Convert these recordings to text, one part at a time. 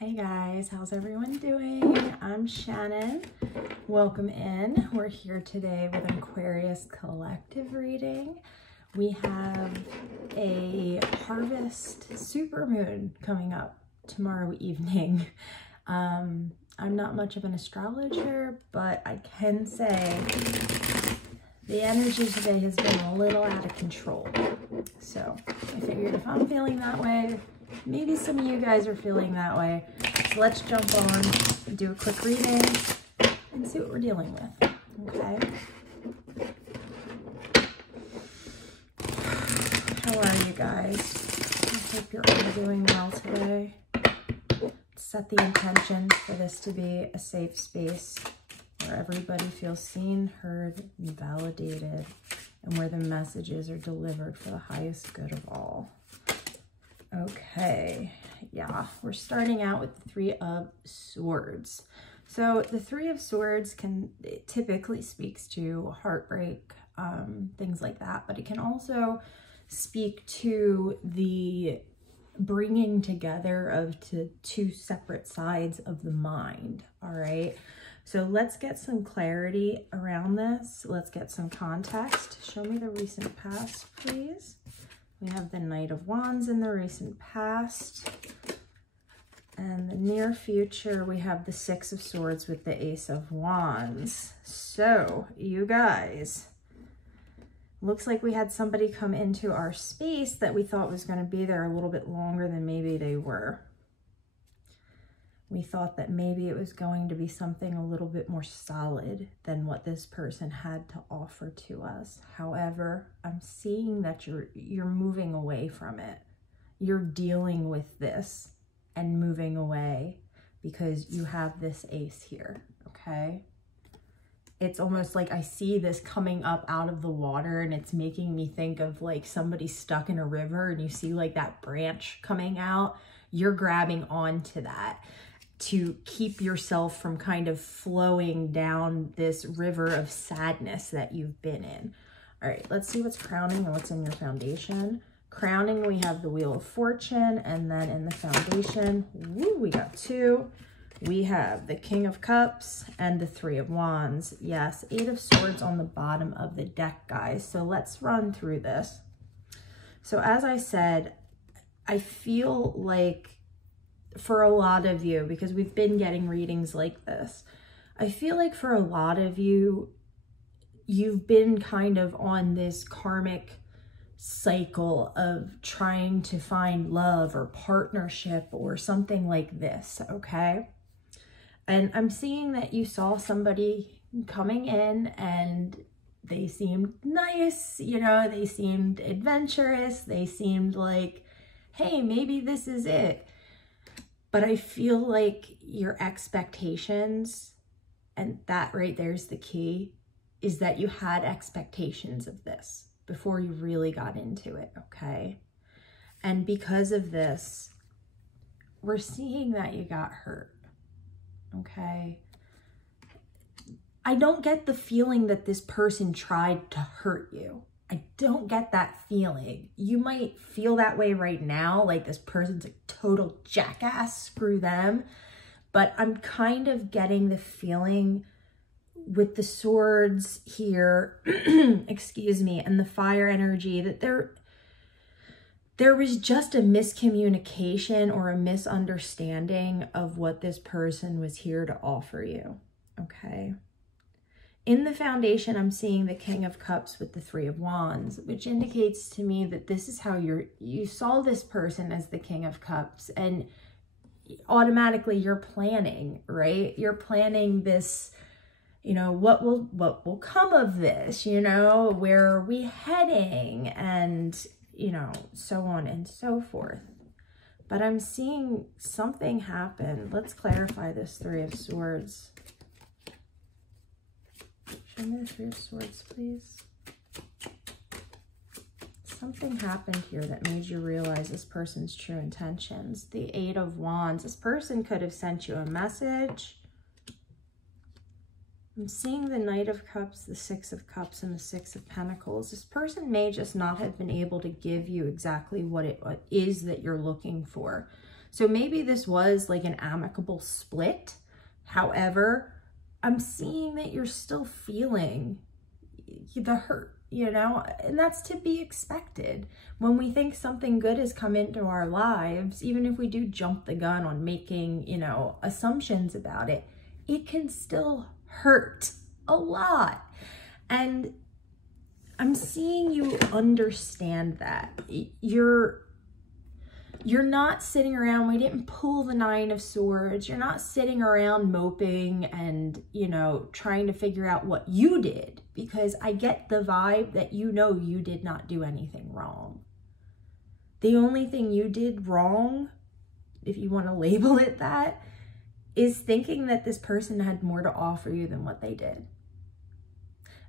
Hey guys, how's everyone doing? I'm Shannon. Welcome in. We're here today with an Aquarius collective reading. We have a harvest supermoon coming up tomorrow evening. I'm not much of an astrologer, but I can say the energy today has been a little out of control. So I figured if I'm feeling that way, maybe some of you guys are feeling that way. So let's jump on and do a quick reading and see what we're dealing with, okay? How are you guys? I hope you're all doing well today. Set the intention for this to be a safe space where everybody feels seen, heard, and validated, and where the messages are delivered for the highest good of all. Okay, yeah, we're starting out with the Three of Swords. So the Three of Swords it typically speaks to heartbreak, things like that, but it can also speak to the bringing together of two separate sides of the mind, all right? So let's get some clarity around this. Let's get some context. Show me the recent past, please. We have the Knight of Wands in the recent past. And the near future, we have the Six of Swords with the Ace of Wands. So, you guys, looks like we had somebody come into our space that we thought was going to be there a little bit longer than maybe they were. We thought that maybe it was going to be something a little bit more solid than what this person had to offer to us. However, I'm seeing that you're moving away from it. You're dealing with this and moving away because you have this ace here, okay? It's almost like I see this coming up out of the water, and it's making me think of like somebody stuck in a river and you see like that branch coming out. You're grabbing onto that to keep yourself from kind of flowing down this river of sadness that you've been in. All right, let's see what's crowning and what's in your foundation. Crowning, we have the Wheel of Fortune, and then in the foundation, woo, we got two. We have the King of Cups and the Three of Wands. Yes, Eight of Swords on the bottom of the deck, guys. So let's run through this. So as I said, I feel like for a lot of you, because we've been getting readings like this, I feel like for a lot of you, you've been kind of on this karmic cycle of trying to find love or partnership or something like this, okay? And I'm seeing that you saw somebody coming in and they seemed nice, you know, they seemed adventurous, they seemed like, hey, maybe this is it. But I feel like your expectations, and that right there's the key, is that you had expectations of this before you really got into it, okay? And because of this, we're seeing that you got hurt, okay? I don't get the feeling that this person tried to hurt you. I don't get that feeling. You might feel that way right now, like this person's a total jackass, screw them. But I'm kind of getting the feeling with the swords here, excuse me, and the fire energy that there was just a miscommunication or a misunderstanding of what this person was here to offer you, okay? In the foundation, I'm seeing the King of Cups with the Three of Wands, which indicates to me that this is how you saw this person as the King of Cups, and automatically you're planning, right? You're planning this, you know, what will come of this, you know, where are we heading, and, you know, so on and so forth. But I'm seeing something happen. Let's clarify this Three of Swords. Show me the Three of Swords, please. Something happened here that made you realize this person's true intentions. The Eight of Wands. This person could have sent you a message. I'm seeing the Knight of Cups, the Six of Cups, and the Six of Pentacles. This person may just not have been able to give you exactly what it is that you're looking for. So maybe this was like an amicable split. However, I'm seeing that you're still feeling the hurt, you know, and that's to be expected. When we think something good has come into our lives, even if we do jump the gun on making, you know, assumptions about it, it can still hurt a lot. And I'm seeing you understand that. You're not sitting around, we didn't pull the 9 of Swords. You're not sitting around moping and, you know, trying to figure out what you did, because I get the vibe that you know you did not do anything wrong. The only thing you did wrong, if you want to label it that, is thinking that this person had more to offer you than what they did.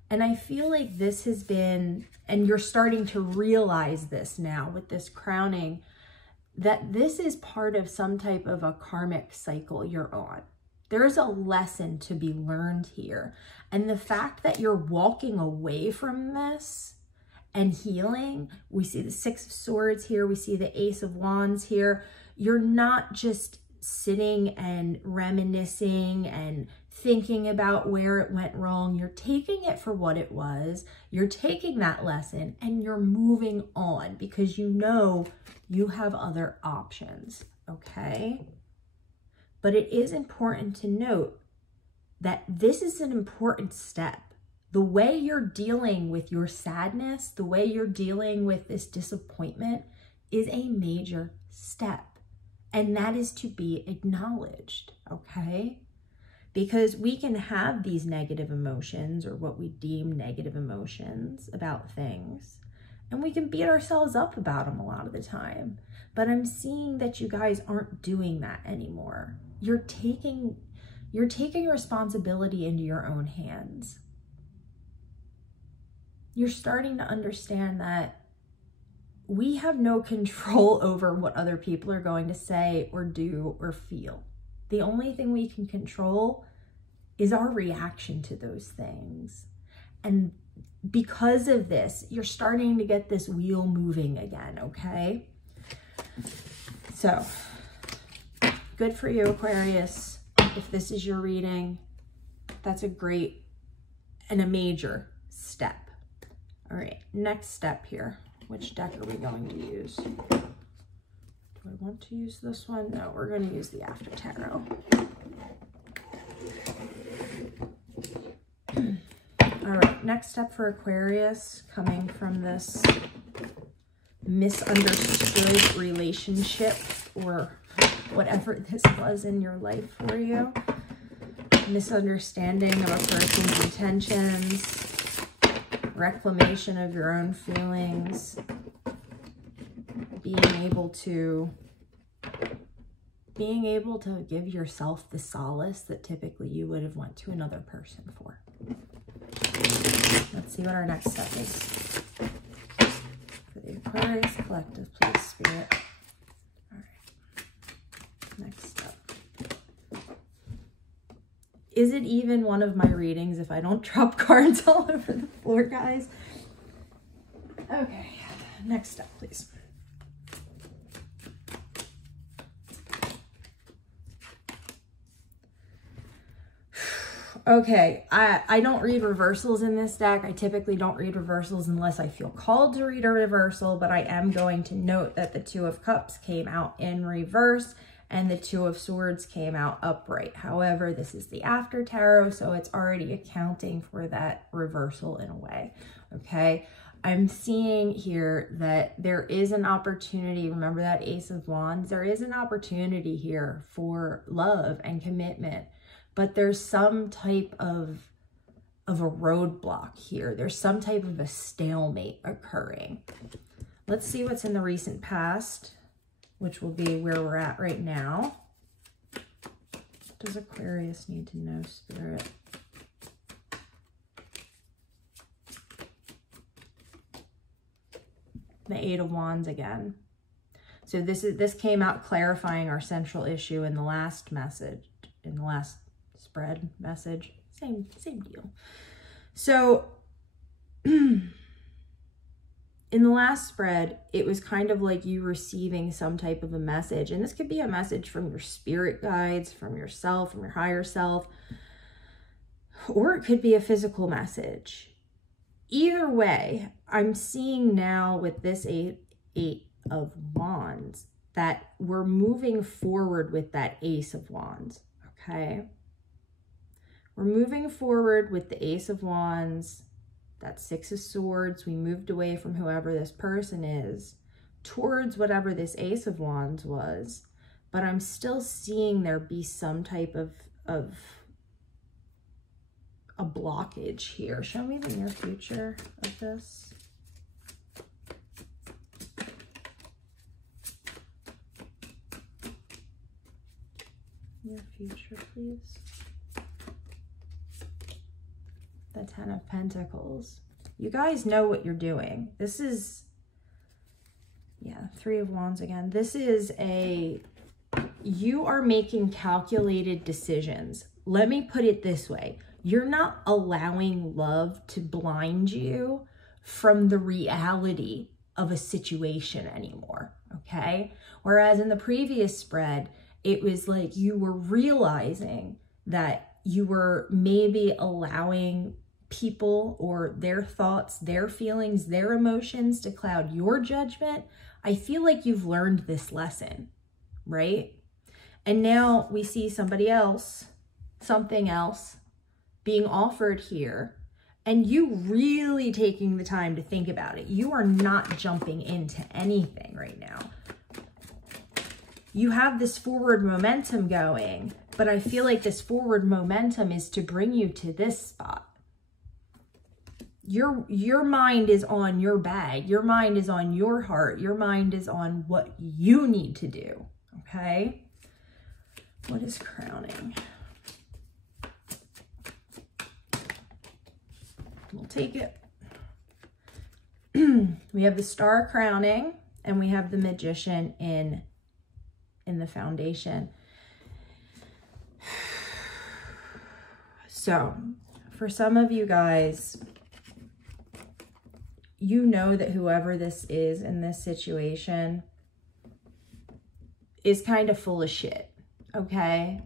And I feel like this has been, and you're starting to realize this now with this crowning, that this is part of some type of a karmic cycle you're on. There's a lesson to be learned here. And the fact that you're walking away from this and healing, we see the 6 of Swords here, we see the Ace of Wands here. You're not just sitting and reminiscing and thinking about where it went wrong. You're taking it for what it was. You're taking that lesson and you're moving on because you know you have other options, okay? But it is important to note that this is an important step. The way you're dealing with your sadness, the way you're dealing with this disappointment is a major step. And that is to be acknowledged, okay? Because we can have these negative emotions or what we deem negative emotions about things, and we can beat ourselves up about them a lot of the time. But I'm seeing that you guys aren't doing that anymore. You're taking responsibility into your own hands. You're starting to understand that we have no control over what other people are going to say or do or feel. The only thing we can control is our reaction to those things. And because of this, you're starting to get this wheel moving again, okay? So, good for you, Aquarius. If this is your reading, that's a great and a major step. All right, next step here. Which deck are we going to use? Do I want to use this one? No, we're going to use the After Tarot. All right, next step for Aquarius, coming from this misunderstood relationship or whatever this was in your life for you. Misunderstanding of a person's intentions. Reclamation of your own feelings, being able to give yourself the solace that typically you would have went to another person for. Let's see what our next step is. For the Aquarius Collective, please, Spirit. All right, next step. Is it even one of my readings if I don't drop cards all over the floor, guys? Okay, next step, please. Okay, I don't read reversals in this deck. I typically don't read reversals unless I feel called to read a reversal, but I am going to note that the 2 of Cups came out in reverse and the 2 of Swords came out upright. However, this is the After Tarot, so it's already accounting for that reversal in a way, okay? I'm seeing here that there is an opportunity. Remember that Ace of Wands? There is an opportunity here for love and commitment, but there's some type of a roadblock here. There's some type of a stalemate occurring. Let's see what's in the recent past, which will be where we're at right now. What does Aquarius need to know, Spirit? The 8 of Wands again. So this came out clarifying our central issue in the last message, in the last spread message. Same deal. So in the last spread, it was kind of like you receiving some type of a message. And this could be a message from your spirit guides, from yourself, from your higher self, or it could be a physical message. Either way, I'm seeing now with this Eight of Wands that we're moving forward with that Ace of Wands, okay? We're moving forward with the Ace of Wands, that Six of Swords. We moved away from whoever this person is towards whatever this Ace of Wands was, but I'm still seeing there be some type of a blockage here. Show me the near future of this. Near future, please. The Ten of Pentacles. You guys know what you're doing. This is, yeah, Three of Wands again. This is you are making calculated decisions. Let me put it this way. You're not allowing love to blind you from the reality of a situation anymore, okay? Whereas in the previous spread, it was like you were realizing that you were maybe allowing people or their thoughts, their feelings, their emotions to cloud your judgment. I feel like you've learned this lesson, right? And now we see somebody else, something else being offered here, and you really taking the time to think about it. You are not jumping into anything right now. You have this forward momentum going, but I feel like this forward momentum is to bring you to this spot. Your mind is on your bag. Your mind is on your heart. Your mind is on what you need to do, okay? What is crowning? We'll take it. We have the Star crowning, and we have the Magician in the foundation. So for some of you guys, you know that whoever this is in this situation is kind of full of shit, okay?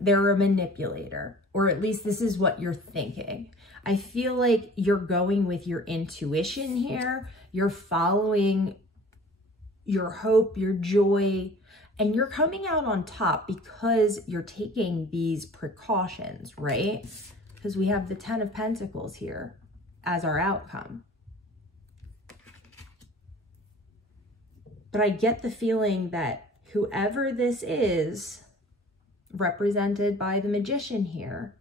They're a manipulator, or at least this is what you're thinking. I feel like you're going with your intuition here. You're following your hope, your joy, and you're coming out on top because you're taking these precautions, right? Because we have the Ten of Pentacles here as our outcome. But I get the feeling that whoever this is, represented by the Magician here,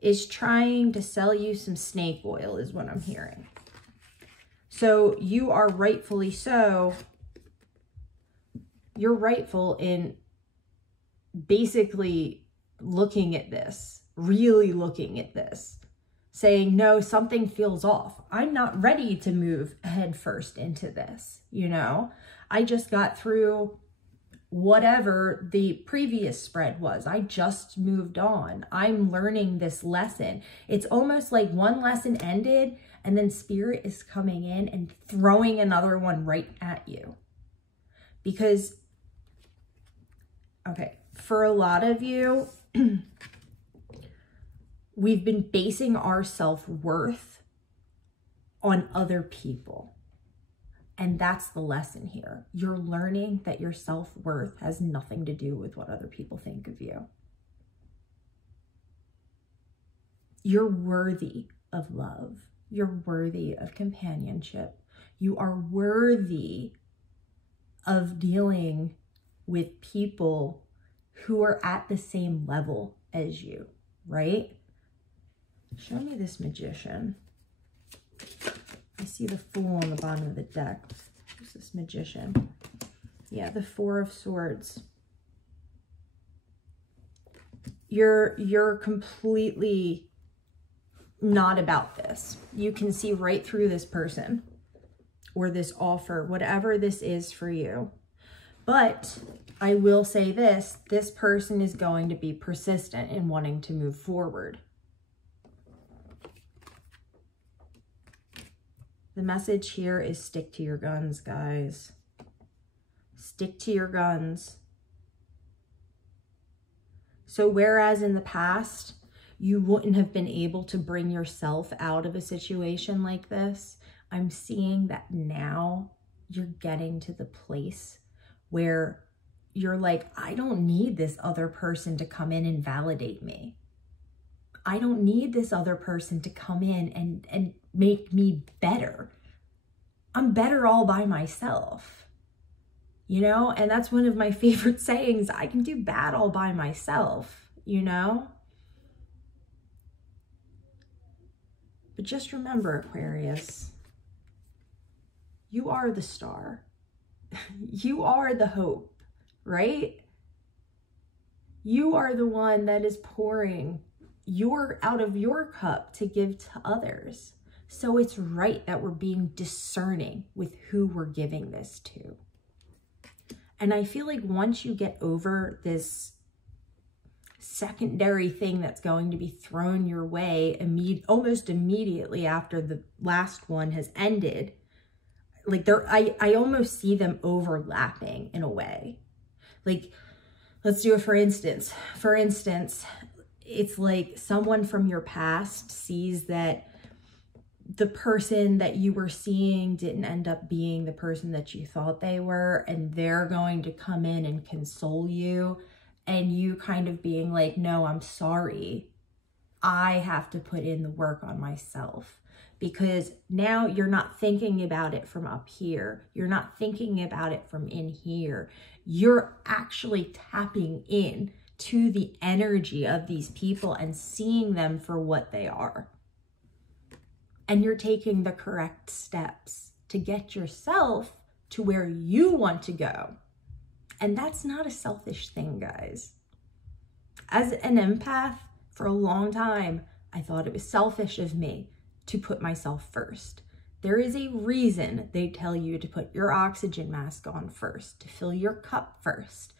is trying to sell you some snake oil, is what I'm hearing. So you are rightfully so, you're rightful in basically looking at this, really looking at this, saying, no, something feels off. I'm not ready to move head first into this, you know? I just got through whatever the previous spread was. I just moved on. I'm learning this lesson. It's almost like one lesson ended and then Spirit is coming in and throwing another one right at you. Because, okay, for a lot of you, we've been basing our self-worth on other people. And that's the lesson here. You're learning that your self-worth has nothing to do with what other people think of you. You're worthy of love. You're worthy of companionship. You are worthy of dealing with people who are at the same level as you, right? Show me this Magician. I see the Fool on the bottom of the deck. Who's this Magician? Yeah, the Four of Swords. You're completely not about this. You can see right through this person or this offer, whatever this is for you. But I will say this person is going to be persistent in wanting to move forward. The message here is stick to your guns, guys. Stick to your guns. So whereas in the past, you wouldn't have been able to bring yourself out of a situation like this, I'm seeing that now you're getting to the place where you're like, I don't need this other person to come in and validate me. I don't need this other person to come in and make me better. I'm better all by myself, you know? And that's one of my favorite sayings. I can do bad all by myself, you know? But just remember, Aquarius, you are the star. You are the hope, right? You are the one that is pouring out of your cup to give to others. So it's right that we're being discerning with who we're giving this to. And I feel like once you get over this secondary thing that's going to be thrown your way almost immediately after the last one has ended, like I almost see them overlapping in a way. Like, let's do it for instance. For instance, it's like someone from your past sees that the person that you were seeing didn't end up being the person that you thought they were, and they're going to come in and console you, and you kind of being like, no, I'm sorry. I have to put in the work on myself. Because now you're not thinking about it from up here. You're not thinking about it from in here. You're actually tapping in to the energy of these people and seeing them for what they are. And you're taking the correct steps to get yourself to where you want to go. And that's not a selfish thing, guys. As an empath, for a long time, I thought it was selfish of me to put myself first. There is a reason they tell you to put your oxygen mask on first, to fill your cup first.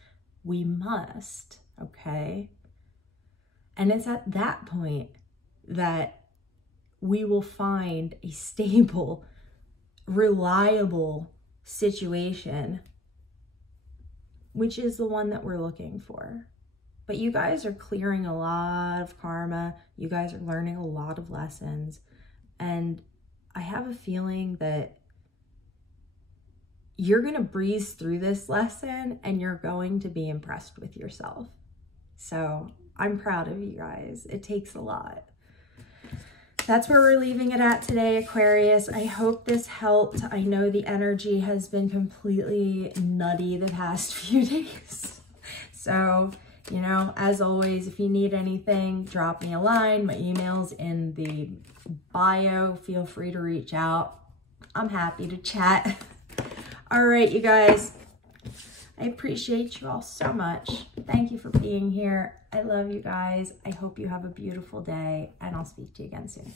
We must, okay? And it's at that point that we will find a stable, reliable situation, which is the one that we're looking for. But you guys are clearing a lot of karma. You guys are learning a lot of lessons. And I have a feeling that you're going to breeze through this lesson and you're going to be impressed with yourself. So I'm proud of you guys. It takes a lot. That's where we're leaving it at today, Aquarius. I hope this helped. I know the energy has been completely nutty the past few days. So, you know, as always, if you need anything, drop me a line. My email's in the bio. Feel free to reach out. I'm happy to chat. All right, you guys. I appreciate you all so much. Thank you for being here. I love you guys. I hope you have a beautiful day, and I'll speak to you again soon.